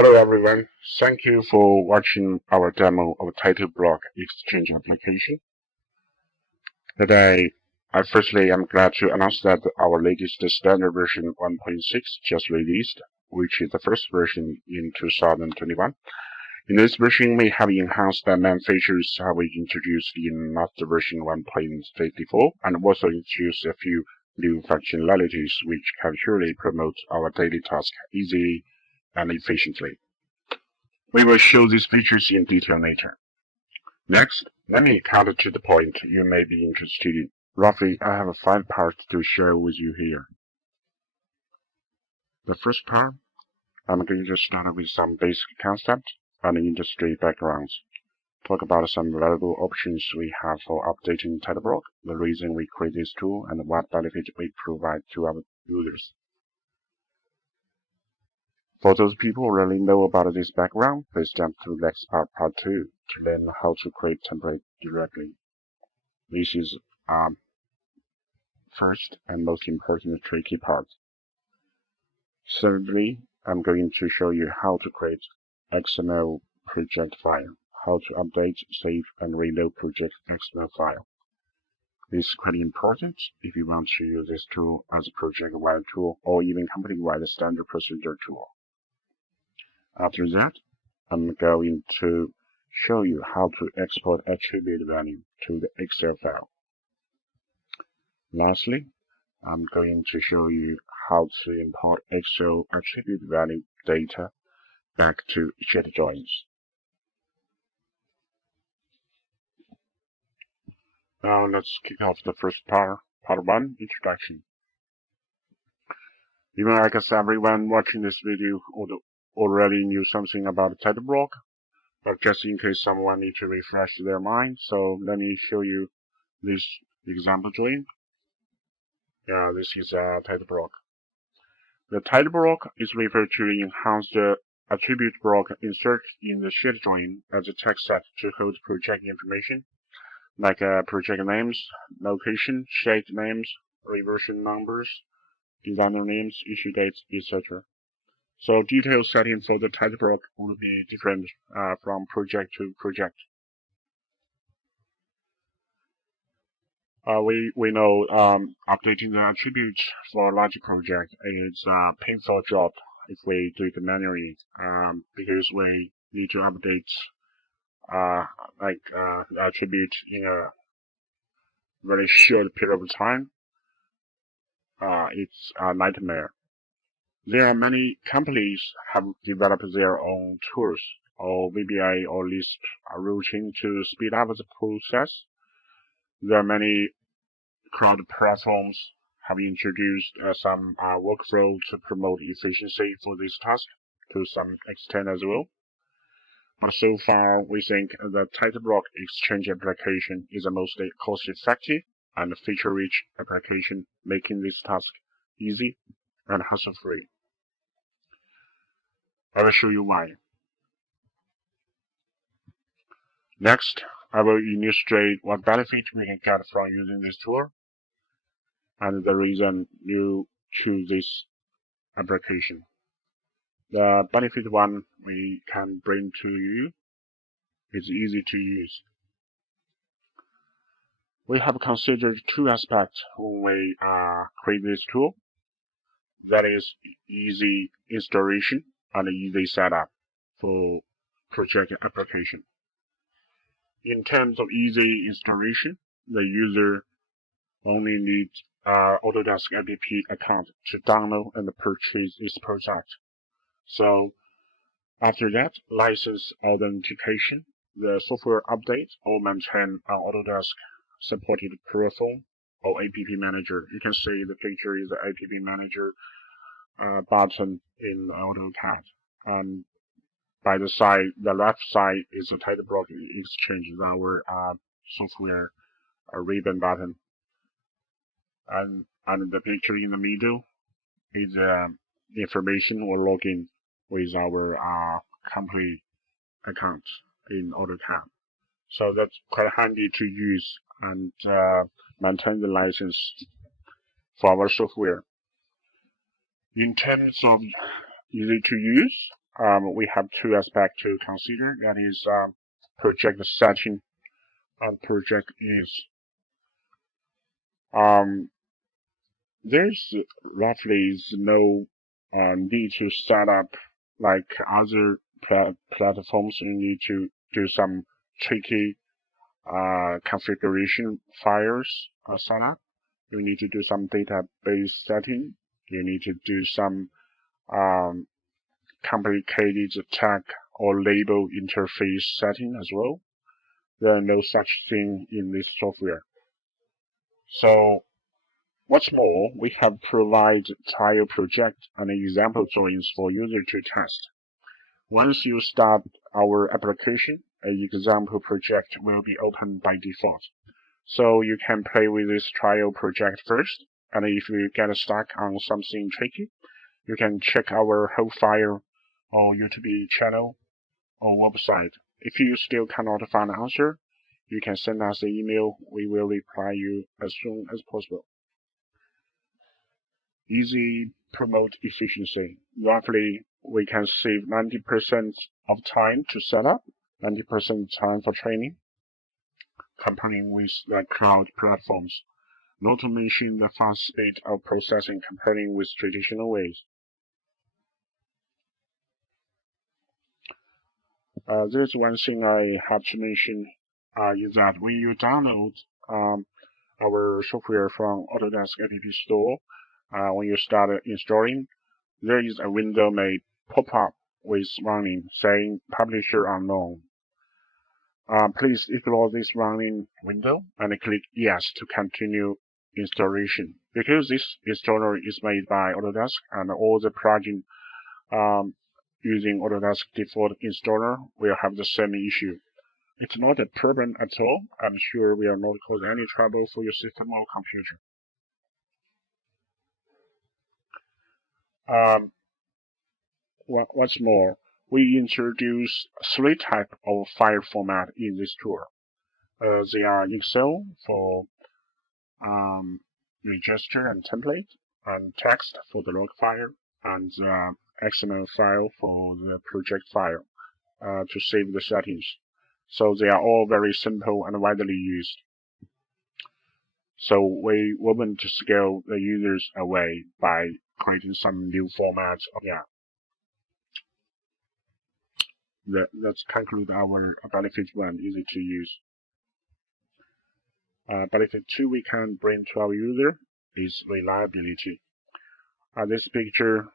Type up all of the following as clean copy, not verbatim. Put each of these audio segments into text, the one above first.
Hello everyone, thank you for watching our demo of TitleBlock Exchange application. Today, firstly I'm glad to announce that our latest standard version 1.6 just released, which is the first version in 2021. In this version, we have enhanced the main features we introduced in last version 1.54 and also introduced a few new functionalities which can surely promote our daily task easily and efficiently. We will show these features in detail later. Next, let me cut to the point you may be interested in. Roughly, I have 5 parts to share with you here. The first part, I'm going to start with some basic concepts and industry backgrounds. Talk about some valuable options we have for updating TitleBlock, the reason we create this tool, and what benefit we provide to our users. For those people who already know about this background, please jump to the next part 2, to learn how to create template directly. This is first and most important tricky part. Thirdly, I'm going to show you how to create XML project file, how to update, save, and reload project XML file. This is quite important if you want to use this tool as a project-wide tool or even company-wide standard procedure tool. After that, I'm going to show you how to export attribute value to the Excel file. Lastly, I'm going to show you how to import Excel attribute value data back to JetJoins. Now let's kick off the first part 1, introduction. Even I guess everyone watching this video already knew something about TitleBlock, but just in case someone needs to refresh their mind, so let me show you this example join. This is TitleBlock. The TitleBlock is referred to enhance the attribute block inserted in the shared join as a text set to hold project information, like project names, location, shade names, reversion numbers, designer names, issue dates, etc. So detailed setting for the TitleBlock will be different from project to project. We know updating the attributes for a large project is a painful job if we do it manually, because we need to update the attribute in a very short period of time. It's a nightmare. There are many companies have developed their own tools or VBA or Lisp routine to speed up the process. There are many cloud platforms have introduced some workflow to promote efficiency for this task to some extent as well. But so far, we think the TitleBlock Exchange application is the most cost-effective and feature-rich application, making this task easy and hassle-free. I will show you why. Next, I will illustrate what benefit we can get from using this tool and the reason you choose this application. The benefit one we can bring to you is easy to use. We have considered 2 aspects when we create this tool. That is easy installation and easy setup for project application. In terms of easy installation, the user only needs Autodesk app account to download and purchase this project. So after that, license authentication, the software update, or maintain an Autodesk supported platform or App Manager. You can see the picture is the App Manager button in AutoCAD. And by the side, the left side is the TitleBlock Exchange, our software ribbon button. And the picture in the middle is information or login with our company account in AutoCAD. So that's quite handy to use and maintain the license for our software. In terms of easy to use, we have two aspects to consider. That is project setting and project ease. There's roughly no need to set up like other platforms. You need to do some tricky configuration files setup. You need to do some database setting. You need to do some complicated tag or label interface setting as well. There are no such thing in this software. So what's more, we have provided trial project and example drawings for user to test. Once you start our application, an example project will be opened by default. So you can play with this trial project first, and if you get stuck on something tricky, you can check our whole file or YouTube channel or website. If you still cannot find an answer, you can send us an email. We will reply you as soon as possible. Easy promote efficiency. Roughly, we can save 90% of time to set up, 90% time for training, comparing with the cloud platforms. Not to mention the fast speed of processing comparing with traditional ways. There's one thing I have to mention is that when you download our software from Autodesk App Store, when you start installing, there is a window may pop up with warning saying Publisher Unknown. Please ignore this warning window and click Yes to continue installation. Because this installer is made by Autodesk and all the plugins using Autodesk default installer will have the same issue. It's not a problem at all. I'm sure we will not cause any trouble for your system or computer. What's more, we introduce 3 types of file format in this tool. They are Excel for register and template, and text for the log file, and XML file for the project file to save the settings. So they are all very simple and widely used. So we won't scare the users away by creating some new formats. Yeah. Let's conclude our benefit 1, easy to use. Benefit 2 we can bring to our user is reliability. This picture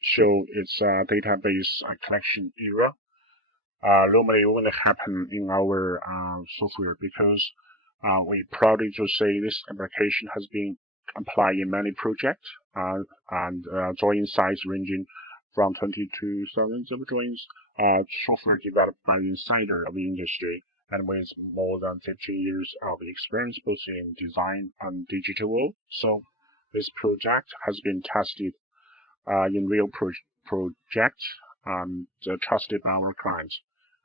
shows its database collection error. Normally it wouldn't happen in our software because we proudly to say this application has been applied in many projects and drawing size ranging from 22,000 of drawings. Software developed by insider of the industry and with more than 15 years of experience both in design and digital world. So this project has been tested in real projects and trusted by our clients.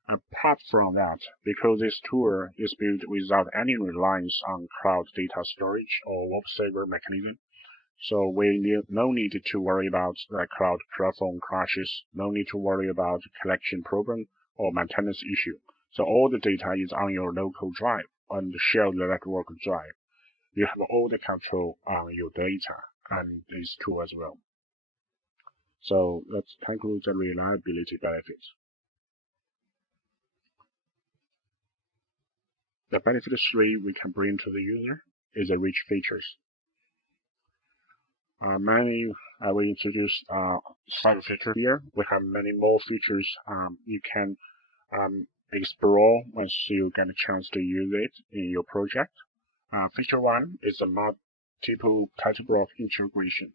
Apart from that, because this tool is built without any reliance on cloud data storage or web server mechanism, so we no need to worry about the cloud platform crashes, no need to worry about collection problem or maintenance issue. So all the data is on your local drive and shared network drive. You have all the control on your data and this tool as well. So let's conclude the reliability benefits. The benefit 3 we can bring to the user is the rich features. I will introduce 5 features here. We have many more features you can explore once you get a chance to use it in your project. Feature 1 is a multiple title block integration.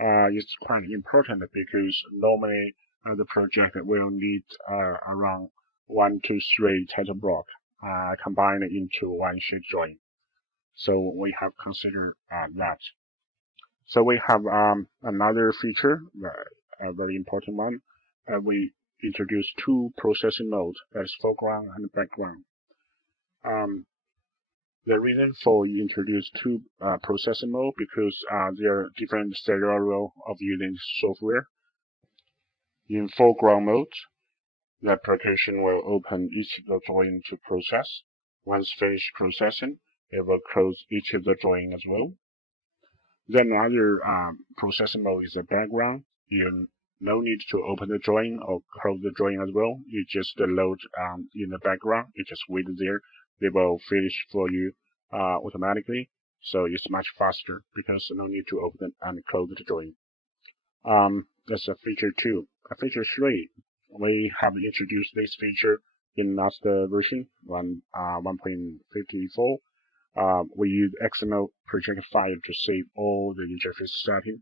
It's quite important because normally the project will need around 1 to 3 title block combined into one shape drawing. So we have considered that. So we have another feature, a very important one. We introduce 2 processing modes, that's foreground and background. The reason for you introduce 2 processing modes because there are different scenario of using software. In foreground mode, the application will open each of the drawing to process. Once finished processing, it will close each of the drawing as well. Then another processing mode is the background. You no need to open the drawing or close the drawing as well. You just load in the background. You just wait there. They will finish for you automatically. So it's much faster because no need to open and close the drawing. That's a feature 2. Feature 3, we have introduced this feature in last version 1.54. We use XML project file to save all the interface settings.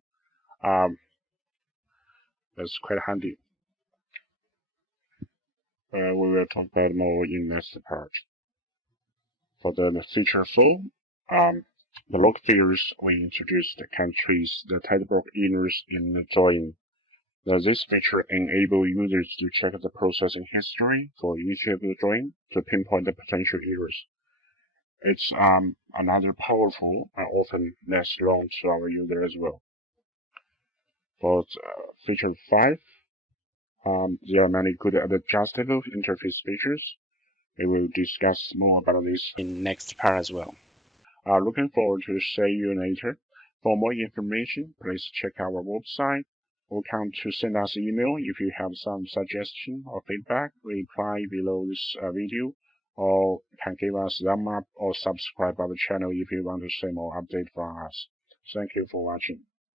That's quite handy. We will talk about more in next part. For the feature 4, the log fields, we introduced the countries, the title block inner's in the drawing. This feature enables users to check the processing history for each of the drawing to pinpoint the potential errors. It's another powerful and often less known to our user as well. For feature 5, there are many good adjustable interface features. We will discuss more about this in next part as well. Looking forward to see you later. For more information, please check our website. Welcome to send us an email if you have some suggestion or feedback. Reply below this video, or can give us a thumb up or subscribe our channel if you want to see more updates from us. Thank you for watching.